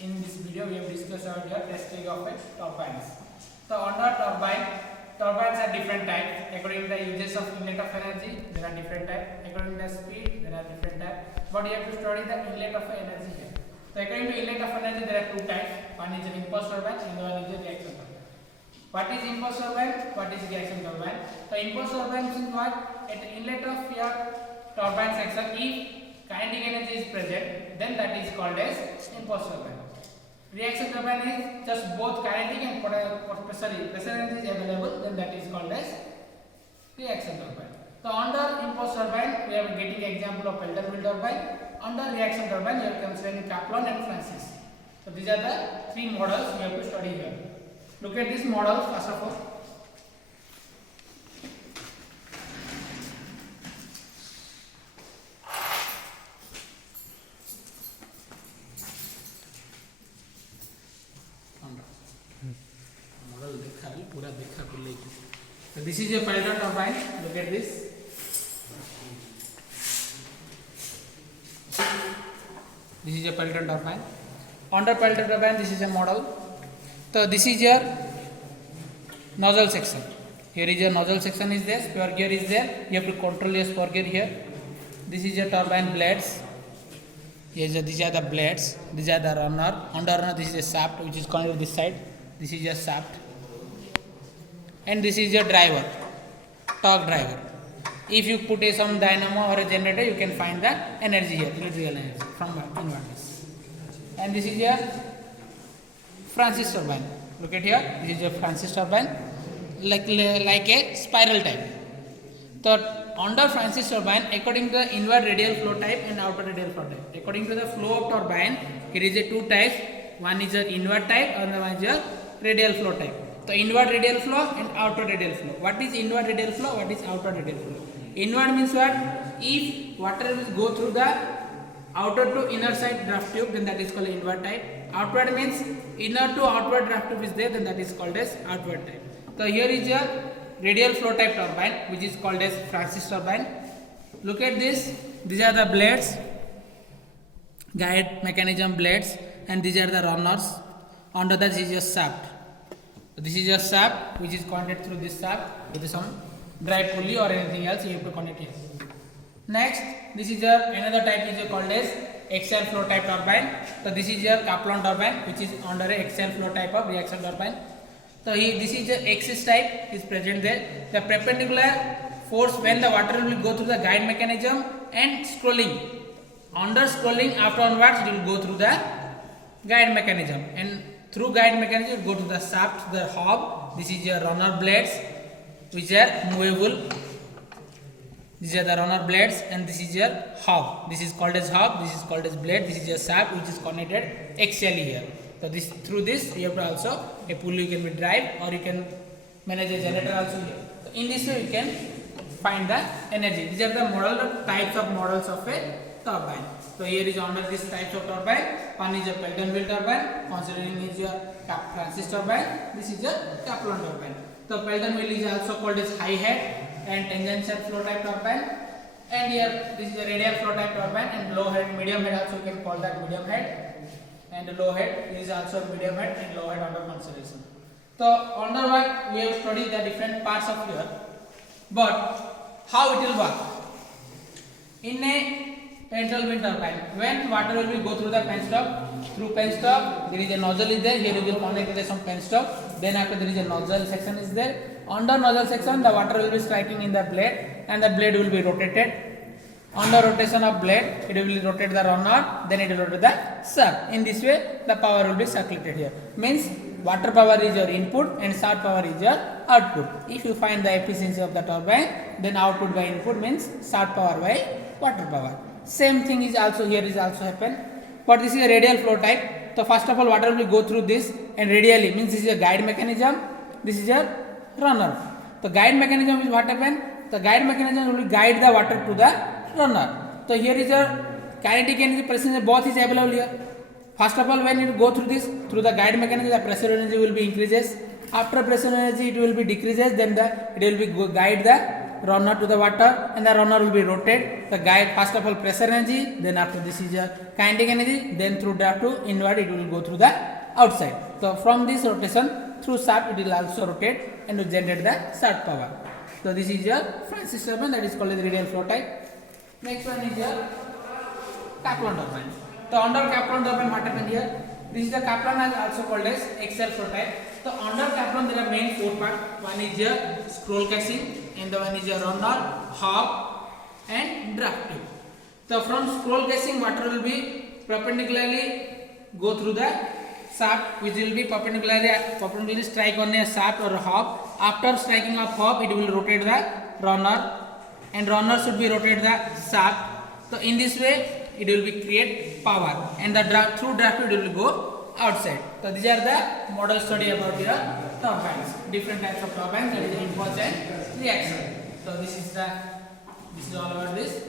In this video, we have discussed about your testing of a turbines. So under turbines are different types. According to the uses of inlet of energy, there are different types. According to the speed, there are different types. But you have to study the inlet of energy here. So according to inlet of energy, there are two types. One is an impulse turbine and one is a reaction turbine. What is impulse turbine? What is reaction turbine? So impulse turbine is what? At the inlet of your turbine section, if kinetic energy is present, then that is called as impulse turbine. Reaction turbine is just both kinetic and pressure energy is available, then that is called as reaction turbine. So under impulse turbine, we are getting example of Pelton turbine. Under reaction turbine, you are considering Kaplan and Francis. So these are the three models we have to study here. Look at this model first of all. So this is a Pelton turbine. Look at this. This is a Pelton turbine. Under Pelton turbine, this is a model. So this is your nozzle section. Here is your nozzle section is there. Spur gear is there. You have to control your spur gear here. This is your turbine blades. These are the blades. These are the runner. Under runner, this is a shaft which is connected this side. This is your shaft. And this is your driver, torque driver. If you put some dynamo or a generator, you can find the energy here, electrical energy from inverters. And this is your Francis turbine. Look at here. This is your Francis turbine, like a spiral type. So under Francis turbine, according to the inward radial flow type and outward radial flow type. According to the flow of turbine, here is a two types. One is the inward type, and one is the radial flow type. So inward radial flow and outward radial flow. What is inward radial flow? What is outward radial flow? Inward means what? If water will go through the outer to inner side draft tube, then that is called inward type. Outward means inner to outward draft tube is there, then that is called as outward type. So here is your radial flow type turbine, which is called as Francis turbine. Look at this. These are the blades, guide mechanism blades, and these are the runners. Under that is your shaft. So this is your shaft, which is connected through this shaft with some drive pulley or anything else you have to connect here. Next, this is your another type is called as axial flow type turbine. So this is your Kaplan turbine, which is under a axial flow type of reaction turbine. So this is the axis type is present there. The perpendicular force when the water will go through the guide mechanism and scrolling. Under scrolling after onwards it will go through the guide mechanism, and through guide mechanism go to the shaft, the hub. This is your runner blades which are movable. These are the runner blades, and this is your hub. This is called as hub, this is called as blade, this is your shaft which is connected axially here. So this through this you have to also a pulley you can be drive, or you can manage a generator also here. So in this way you can find the energy. These are the types of models of a turbine. So here is under this types of turbine. One is a Pelton wheel turbine, considering is your Francis turbine. This is a Kaplan turbine. So Pelton wheel is also called as high head and tangential flow type turbine. And here this is a radial flow type turbine, and low head, medium head also you can call that medium head. And low head is also medium head and low head under consideration. So under what we have studied the different parts of here, but how it will work in a Pelton wheel turbine. When water will be go through the penstock, there is a nozzle is there. Here you will connect with some penstock. Then after there is a nozzle section is there. Under nozzle section, the water will be striking in the blade, and the blade will be rotated. Under rotation of blade, it will rotate the runner, then it will rotate the shaft. In this way, the power will be circulated here. Means water power is your input and shaft power is your output. If you find the efficiency of the turbine, then output by input means shaft power by water power. Same thing is also here is also happen, but this is a radial flow type. So first of all, water will go through this, and radially means this is a guide mechanism. This is a runner. The guide mechanism is what happen? The guide mechanism will guide the water to the runner. So here is a kinetic energy, pressure energy, both is available here. First of all, when it go through this, through the guide mechanism, the pressure energy will be increases. After pressure energy, it will be decreases. Then it will be guide the runner to the water, and the runner will be rotate. The guide first of all pressure energy, then after this is a kinetic energy, then through draft to inward it will go through the outside. So from this rotation through shaft it will also rotate and will generate the shaft power. So this is your Francis turbine, that is called as radial flow type. Next one is your Kaplan turbine. So under Kaplan turbine what happened here? This is the Kaplan as also called as axial flow type. So under Kaplan there are main four parts. One is your scroll casing, and the one is your runner, hub, and draft tube. So from scroll casing water will be perpendicularly go through the shaft, which will be perpendicularly strike on a shaft or a hub. After striking of hub, it will rotate the runner, and runner should be rotate the shaft. So in this way, it will be create power, and the through draft it will go outside. So these are the model study about your turbines, different types of turbines, that is impulse and reaction. So this is all about this.